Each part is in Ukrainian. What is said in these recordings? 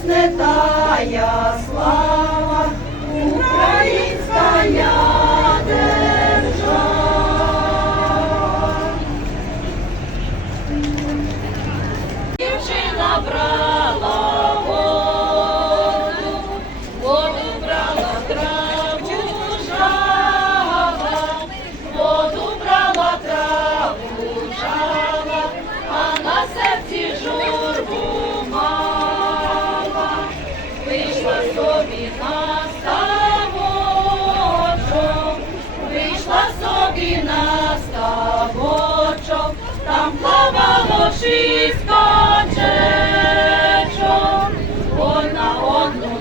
Чесне слава, українська. Шість качечок, одна одну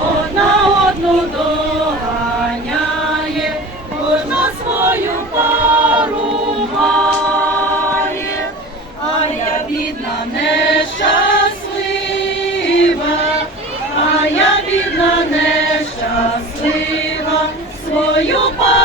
одна одну кожна свою пару має, а я бідна нещаслива, а я бідна нещаслива, свою пару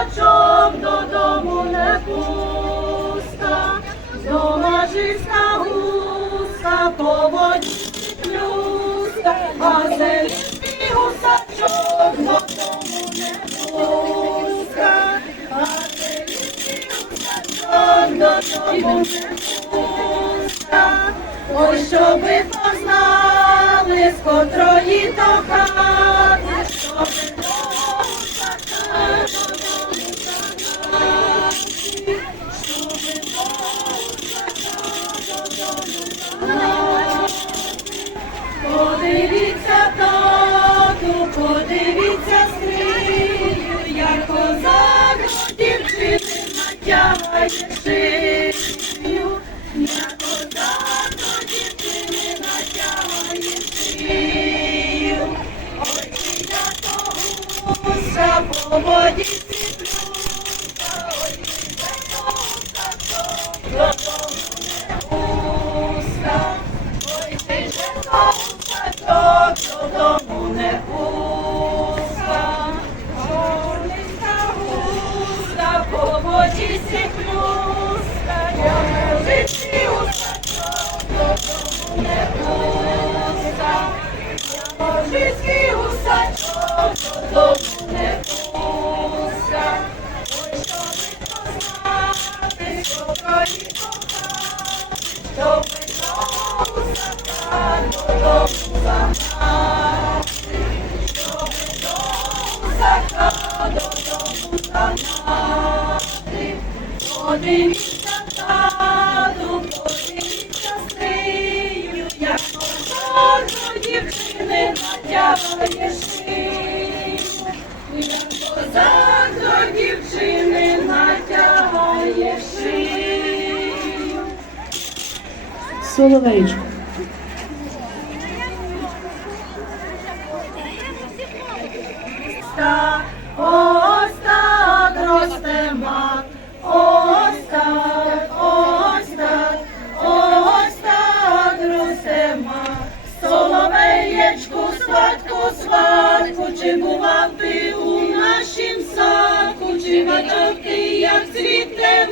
гусачок додому не пуска, дома жиська гуска, по воді плюска, а зелінський гусачок додому не пуска, а зелінський гусачок додому не пуска. Ой, щоби познали, з котрої то Подивіться, тату, подивіться, стрію, як козак дівчини натягає шию, як дівчини натягає. Ой, я того гуся додому не пуска, Чорненька густа, по воді сіплюска, Подивіться, тату, подивіться, стрію, як козак до дівчини натягає як коза до дівчини натягає. Ти, як цвіте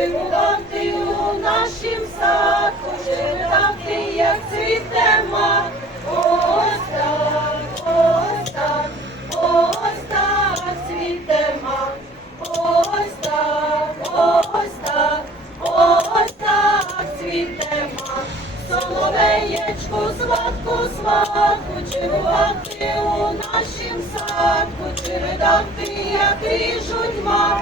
живував ти у нашім садку, живав ти, як цвіте мак. Ось так, ось так, ось так цвіте мак. Ось так, ось так, ось так цвіте мак. Соловеєчку, сватку, сватку, чи бував ти у нашім садку, чи видав ти, як ріжуть мак.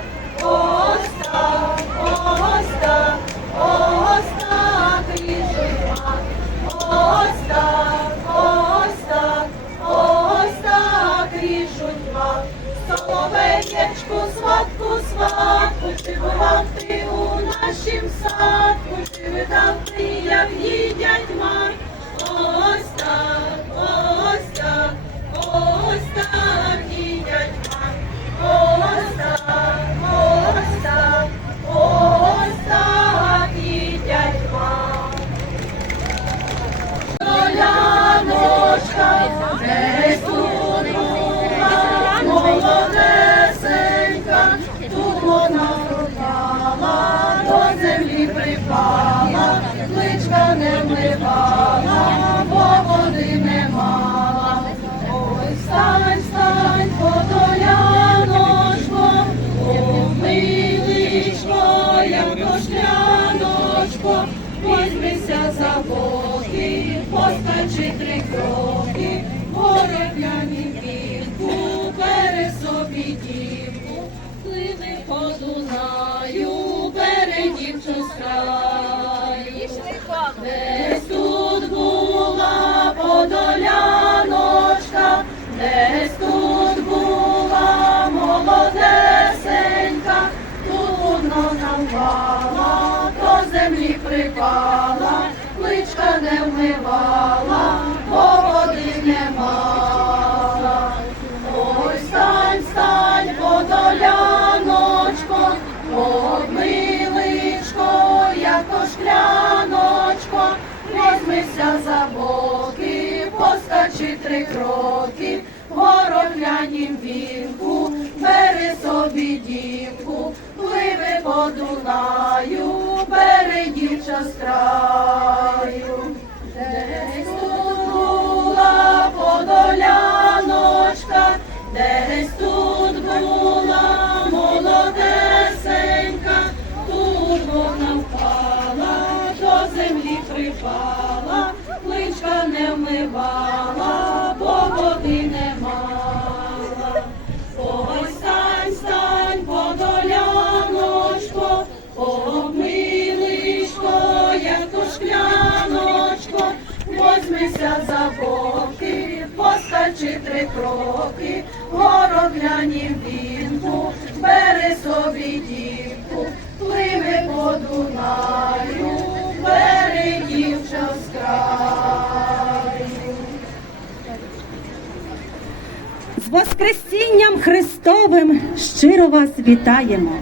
Oh, no. Землі личка не вмивала, бо води не мала. Ой, стань, стань, подоляночко, обмий личко, як то шкляночко, візьмися за боки, поскачи три кроки, вороглянім вінку, бери собі дівку, по Дунаю, бери дівча з краю. Десь тут була подоляночка, десь тут була молодесенька, тут вона впала, до землі припала, личка не вмивала, за боки, поскачи три кроки, гороглянім вінку, бери собі дівку, пливи по Дунаю, бери дівча з краю. З Воскресінням Христовим щиро вас вітаємо.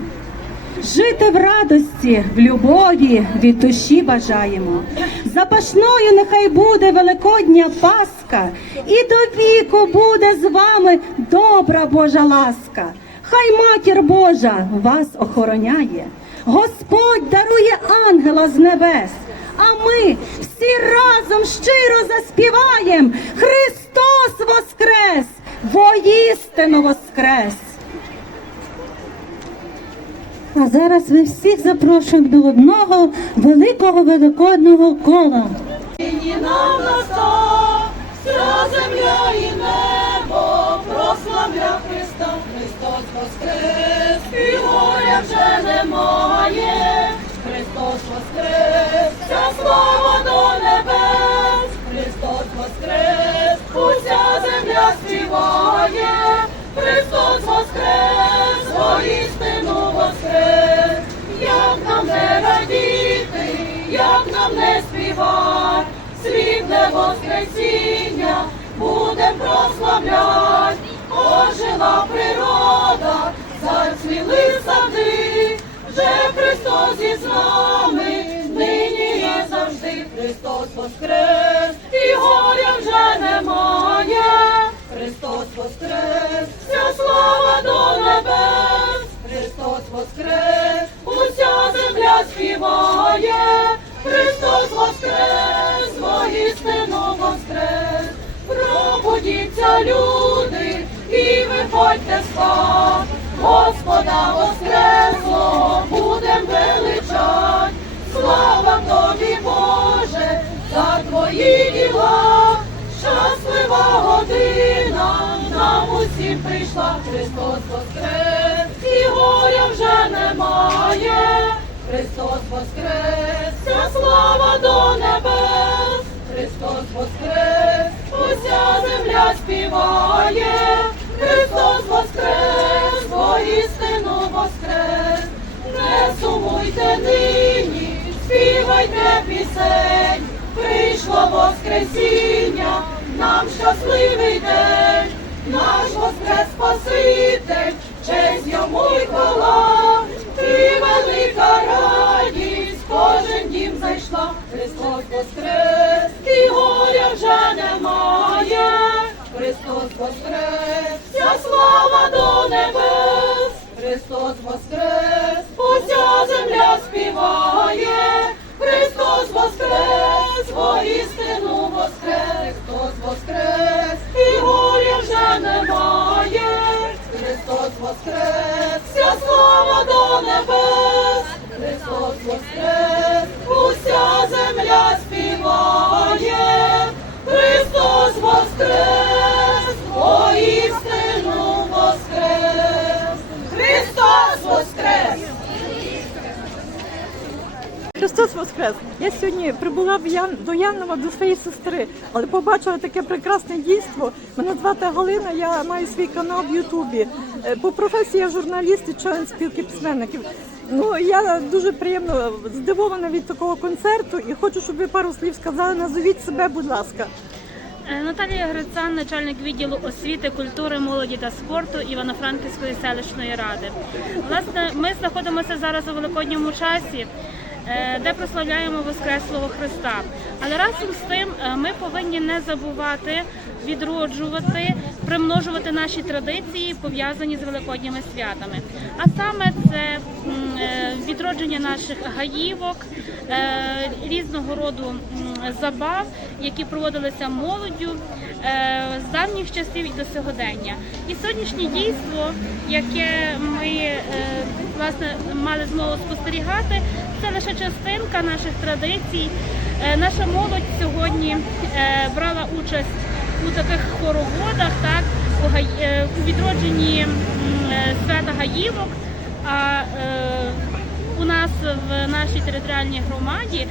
Жити в радості, в любові від душі бажаємо. Запашною нехай буде Великодня Пасха, і до віку буде з вами добра Божа ласка. Хай матір Божа вас охороняє. Господь дарує ангела з небес. А ми всі разом щиро заспіваєм Христос Воскрес! Воістину Воскрес! А зараз ми всіх запрошуємо до одного великого великодного кола. Нині нам настав вся земля і небо, прославля Христа, Христос Воскрес, і горя вже немає, Христос Воскрес, вся слава до небес, Христос Воскрес, уся земля співає, воістину воскрес, як нам не радіти, як нам не співати, світле воскресіння буде прославлять, ожила природа, зацвіли сади, вже Христос із нами, нині і завжди. Христос воскрес, і горя вже немає воскрес, вся слава до небес, Христос воскрес, уся земля співає, Христос воскрес, воістину воскрес, пробудіться люди і виходьте з хат, Господа воскресло будем величать, слава тобі, Боже, за твої діла, щаслива година, нам усім прийшла Христос воскрес, і горя вже немає, Христос воскрес, вся слава до небес, Христос воскрес, уся земля співає, Христос воскрес, воістину воскрес, не сумуйте нині, співайте пісень, прийшло Воскресіння, нам щасливий день, наш воскрес Спаситель, честь йому й хвала, і велика радість, кожен дім зайшла, Христос воскрес, і горя вже немає, Христос воскрес, вся слава до небес, Христос воскрес, уся земля співає, слава до небес, Христос воскрес, уся земля співає, Христос Воскрес! Я сьогодні прибула в Ян... до Янова до своєї сестри, але побачила таке прекрасне дійство. Мене звати Галина, я маю свій канал в Ютубі. Е, По професії я журналіст і член спілки письменників. Ну я дуже приємно здивована від такого концерту і хочу, щоб ви пару слів сказали. Назовіть себе, будь ласка. Е, Наталія Грицан, начальник відділу освіти, культури, молоді та спорту Івано-Франківської селищної ради. Власне, ми знаходимося зараз у великодньому часі, де прославляємо Воскреслого Христа. Але разом з тим е, ми повинні не забувати відроджувати, примножувати наші традиції, пов'язані з великодніми святами. А саме це е, відродження наших гаївок, е, різного роду забав, які проводилися молоддю е, з давніх часів і до сьогодення. І сьогоднішнє дійство, яке ми е, власне мали змогу спостерігати, це лише частинка наших традицій. Е, Наша молодь сьогодні е, брала участь у таких хороводах, так у, е, відродженні свята Гаївок. А у нас в нашій територіальній громаді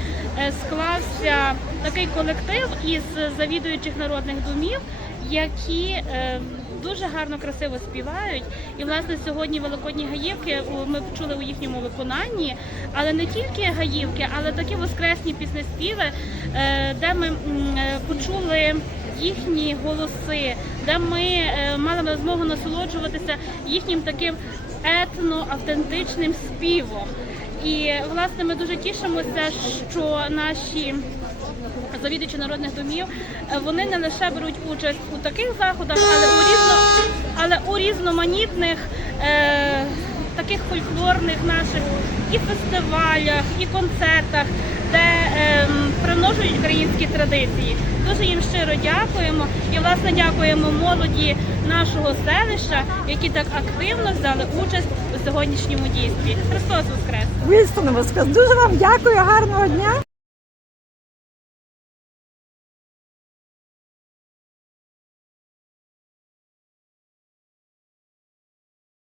склався такий колектив із завідуючих народних домів, які дуже гарно красиво співають. І власне сьогодні великодні гаївки ми чули у їхньому виконанні, але не тільки гаївки, але такі воскресні піснеспіви, е, де ми е, почули. Їхні голоси, де ми е, мали змогу насолоджуватися їхнім таким етно-автентичним співом. І власне ми дуже тішимося, що наші завідувачі народних домів е, вони не лише беруть участь у таких заходах, але у різно, але у різноманітних е, таких фольклорних наших і фестивалях, і концертах, де е, примножують українські традиції. Дуже їм щиро дякуємо і власне дякуємо молоді нашого селища, які так активно взяли участь у сьогоднішньому дійстві. Христос Воскрес! Вистину Воскрес! Дуже вам дякую, гарного дня!